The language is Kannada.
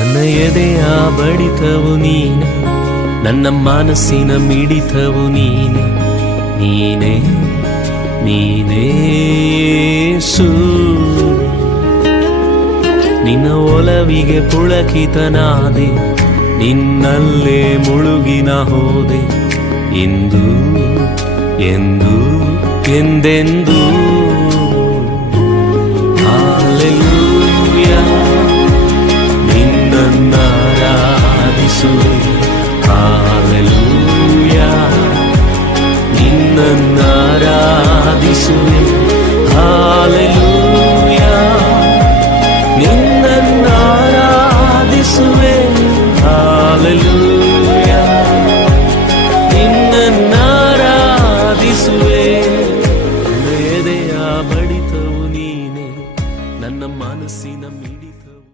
ನನ್ನ ಎದೆಯ ಬಡಿತವು ನೀನೆ, ನನ್ನ ಮನಸ್ಸಿನ ಮಿಡಿತವು ನೀನೆ, ನೀನೇ ನೀನೇ ಯೇಸು. ನಿನ್ನ ಒಲವಿಗೆ ಪುಳಕಿತನಾದೆ, ನಿನ್ನಲ್ಲೇ ಮುಳುಗಿನ ಹೋದೆ, ಎಂದು ಎಂದು ಎಂದೆಂದೂ